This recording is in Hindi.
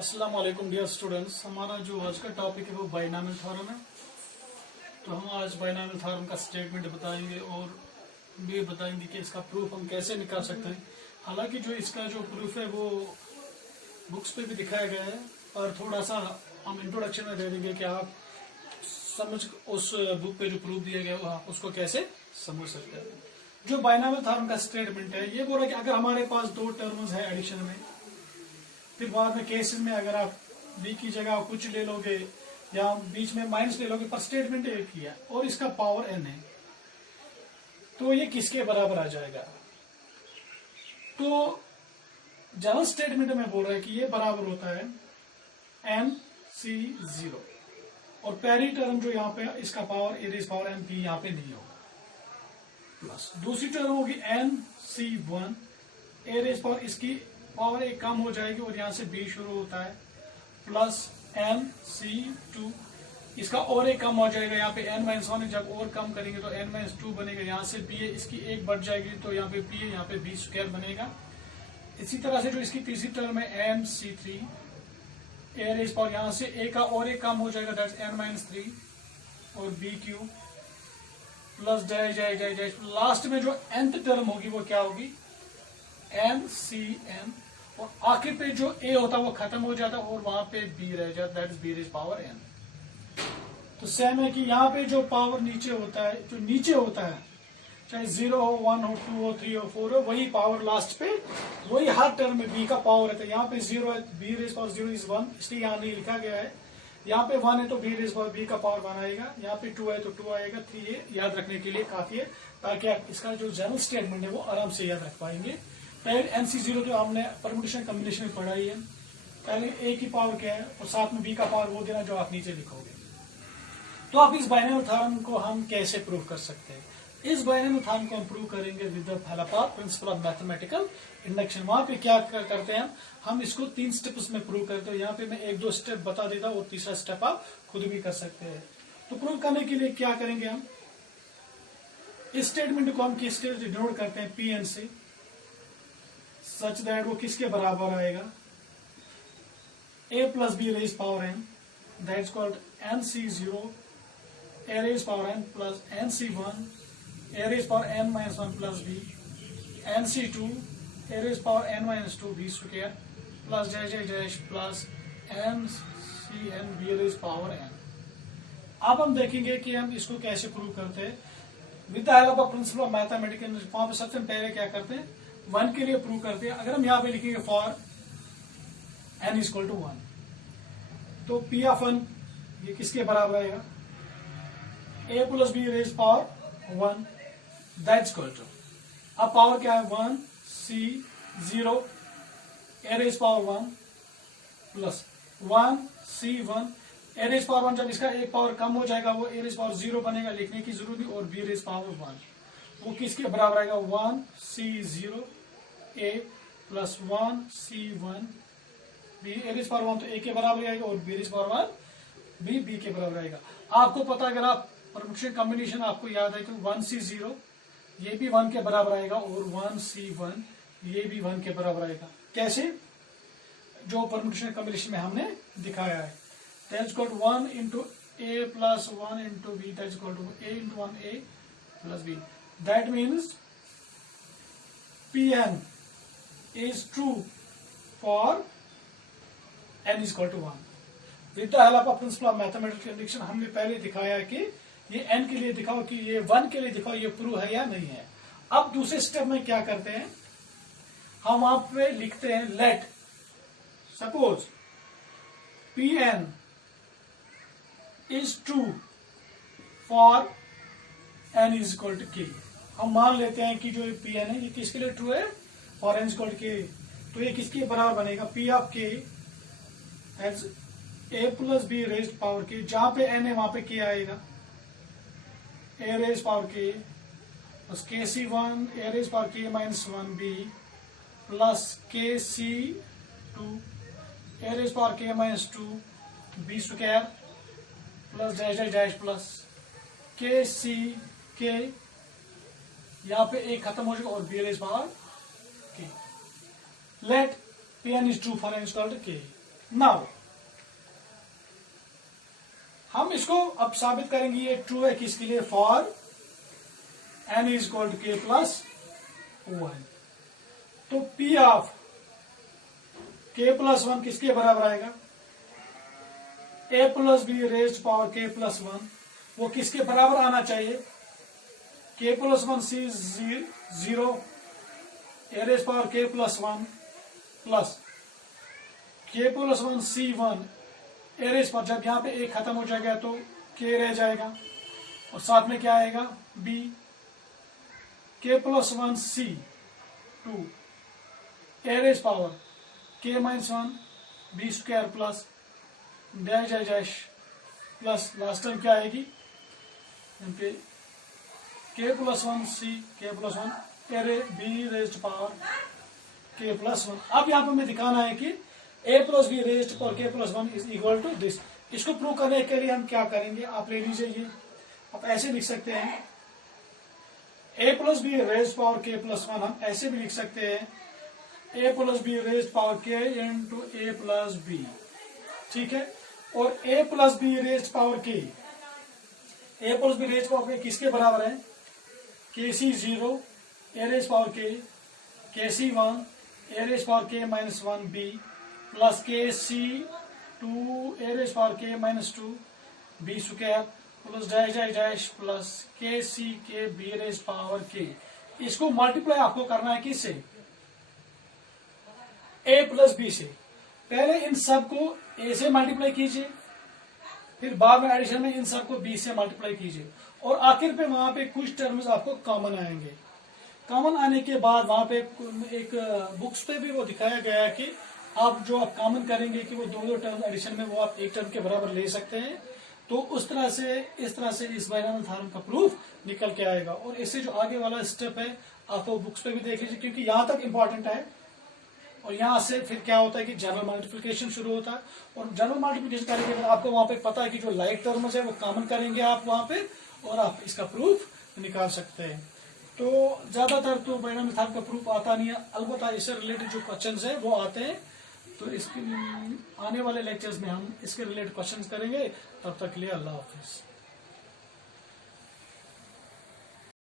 अस्सलाम वालेकुम डियर स्टूडेंट्स। हमारा जो आज का टॉपिक है वो बाइनॉमियल थ्योरम है। तो हम आज बाइनॉमियल थ्योरम का स्टेटमेंट बताएंगे और ये बताएंगे कि इसका प्रूफ हम कैसे निकाल सकते हैं। हालांकि जो इसका जो प्रूफ है वो बुक्स पे भी दिखाया गया है, पर थोड़ा सा हम इंट्रोडक्शन में दे देंगे कि आप समझ उस बुक पे जो प्रूफ दिया गया है आप उसको कैसे समझ सकते हैं। जो बाइनॉमियल थ्योरम का स्टेटमेंट है ये बोल रहा है कि अगर हमारे पास दो टर्म्स है एडिशन में, फिर बाद में केसेस में अगर आप बी की जगह कुछ ले लोगे या बीच में माइनस ले लोगे, पर स्टेटमेंट एक ही है और इसका पावर एन है, तो ये किसके बराबर आ जाएगा। तो जनरल स्टेटमेंट में बोल रहा है कि ये बराबर होता है एन सी जीरो, और पहली टर्म जो यहाँ पे इसका पावर ए रेज़ पावर एन पी यहाँ पे नहीं होगा, प्लस दूसरी टर्म होगी N C one, A raise power इसकी पावर एक कम हो जाएगी और यहाँ से बी शुरू होता है, प्लस एन सी टू, इसका और एक कम हो जाएगा, यहाँ पे एन माइनस वन, जब और कम करेंगे तो एन माइनस टू बनेगा, यहाँ से बी है इसकी एक बढ़ जाएगी तो यहाँ पे बी है, यहाँ पे बी स्क्वायर बनेगा। इसी तरह से जो इसकी तीसरी टर्म है N C three, A raise power यहाँ से ए का और एक कम हो जाएगा, दैट्स एन माइनस थ्री और B Q plus dash dash dash dash, last में जो nth टर्म होगी वो क्या होगी एन सी एन, और आखिर पे जो ए होता है वो खत्म हो जाता है और वहां पे बी रह जाता, that is B raise power N. तो सेम है कि यहाँ पे जो पावर नीचे होता है, जो नीचे होता है चाहे 0 हो, 1 हो, 2 हो, 3 हो, 4 हो, वही पावर लास्ट पे, वही हर टर्म में बी का पावर रहता है। यहाँ पे 0 है, बी रेज़ पावर 0 इज 1, इसलिए यहाँ नहीं लिखा गया है। यहाँ पे 1 है तो बी रेज़ पावर बी का पावर 1 आएगा, यहाँ पे 2 है तो 2 आएगा, 3 है, याद रखने के लिए काफी है ताकि आप इसका जो जनरल स्टेटमेंट है वो आराम से याद रख पाएंगे। पहले एनसी जीरो जो हमने परमुटेशन कॉम्बिनेशन में पढ़ाई है, पहले ए की पावर क्या है और साथ में बी का पावर वो देना जो आप नीचे लिखोगे। तो आप इस बाइनॉमियल थ्योरम को हम कैसे प्रूव कर सकते हैं। इस बाइनॉमियल थ्योरम को हम प्रूव करेंगे with the help of principle of mathematical induction. वहां पे क्या करते हैं हम इसको 3 स्टेप्स में प्रूव करते हैं। यहाँ पे मैं 1-2 स्टेप बता देता हूँ और तीसरा स्टेप आप खुद भी कर सकते हैं। तो प्रूव करने के लिए क्या करेंगे हम, इस स्टेटमेंट को हम किस से डिनोट करते हैं, पी एन से, सच दैट वो किसके बराबर आएगा, a plus B raise power n, that is called N C zero, A raise power n plus N C one, A raise power n minus one plus B, N C two, A raise power n minus two B square plus dash dash dash plus N C N B raise power n। अब हम देखेंगे कि हम इसको कैसे प्रूव करते हैं with the help of principle of mathematical. वहां पे सबसे पहले क्या करते हैं, 1 के लिए प्रूव करते हैं। अगर हम यहाँ पे लिखेंगे for n is equal to 1, तो p ऑफ 1 ये किसके बराबर आएगा, a plus B raise power 1, that is equal to, अब पावर क्या है 1 c 0 a raise power 1 plus 1 c 1, a raise power 1, जब इसका एक पावर कम हो जाएगा वो a रेज़ पावर 0 बनेगा, लिखने की जरूरत नहीं, और b रेज़ पावर 1 वो किसके बराबर आएगा 1 c 0 a plus 1 c 1 b, a raise power 1 तो a के बराबर आएगा और b रेज़ पावर 1 b के बराबर आएगा। आपको पता अगर आप परमुटेशन कॉम्बिनेशन आपको याद है कि 1 c 0 ये भी 1 के बराबर आएगा और 1 c 1 ये भी 1 के बराबर आएगा। कैसे, जो परमुटेशन कॉम्बिनेशन में हमने दिखाया है, that is equal to 1 into a plus 1 into b, that is equal to a into 1 a plus b। That means Pn is true for n is equal to 1. With the help of principle of mathematical induction हमने पहले दिखाया कि ये n के लिए दिखाओ कि ये 1 के लिए दिखाओ ये प्रूव है या नहीं है। अब दूसरे स्टेप में क्या करते हैं, हम वहां पे लिखते हैं let suppose Pn is true for n is equal to k। हम मान लेते हैं कि जो Pn है ये किसके लिए ट्रू है, फॉर n इक्वल के, तो ये किसके बराबर बनेगा, P of K as a plus B raise power K, जहां पे n है वहां पे k आएगा, a रेज़ पावर के प्लस के सी वन, a रेज़ पावर के माइनस 1b प्लस के सी टू, a रेज़ पावर के minus 2b square plus dash dash dash plus के सी के, यहाँ पे एक खत्म हो जाएगा और बी रेज़ पावर के। लेट Pn is true for n is equal to k। Now हम इसको अब साबित करेंगे, ये ट्रू है किसके लिए, for n is equal to k plus 1। तो p ऑफ k प्लस 1 किसके बराबर आएगा, a plus B raised power k plus 1, वो किसके बराबर आना चाहिए, k plus 1 c 0 a raised power k plus 1 plus k plus 1 c 1 a raised power, जब यहां पे a खत्म हो जाएगा तो k रह जाएगा और साथ में क्या आएगा b, k plus 1 c 2 a raised power k minus 1 b square plus dash dash dash plus last term क्या आएगी यहाँ पे k plus 1 c k plus 1 एरे b raised power k plus 1। अब यहाँ पे हमें दिखाना है कि a plus B raised power k plus 1 is equal to this. इसको प्रूव करने के लिए हम क्या करेंगे, आप ले लीजिए, ये आप ऐसे लिख सकते हैं a plus B raised power k plus 1, हम ऐसे भी लिख सकते हैं a plus B raised power k into a plus B, ठीक है। और a plus B raised power k, a plus B raised power k किसके बराबर है, kc 0 a raised power k, kc 1 a raised power k minus 1 b plus kc 2 a raised power k minus 2 b square plus dash dash dash plus kc k b raised power k। इसको मल्टीप्लाई आपको करना है किससे, a प्लस बी से। पहले इन सब को a से मल्टीप्लाई कीजिए, फिर बाद में एडिशन में इन सब को b से मल्टीप्लाई कीजिए और आखिर पे वहां पे कुछ टर्म्स आपको कॉमन आएंगे। कॉमन आने के बाद वहां पे एक बुक्स पे भी वो दिखाया गया है कि आप जो आप कॉमन करेंगे कि वो दो टर्म एडिशन में वो आप एक टर्म के बराबर ले सकते हैं। तो उस तरह से इस बाइनोमियल थ्योरम का प्रूफ निकल के आएगा। और इससे जो आगे वाला स्टेप है आप वो बुक्स पे भी देख लीजिए, क्योंकि यहाँ तक इंपॉर्टेंट है। और यहाँ से फिर क्या होता है कि जनरल मल्टीप्लिकेशन शुरू होता है, और जनरल मल्टीप्लिकेशन करने के बाद आपको वहां पे पता है कि जो लाइक टर्म्स है वो कॉमन करेंगे आप वहां पे, और आप इसका प्रूफ निकाल सकते हैं। तो ज्यादातर तो बाइनोमियल थ्योरम का प्रूफ आता नहीं है, अलबत्ता इससे रिलेटेड जो क्वेश्चंस है वो आते हैं। तो इसके आने वाले लेक्चर्स में हम इसके रिलेटेड क्वेश्चंस करेंगे। तब तक के लिए अल्लाह हाफिज।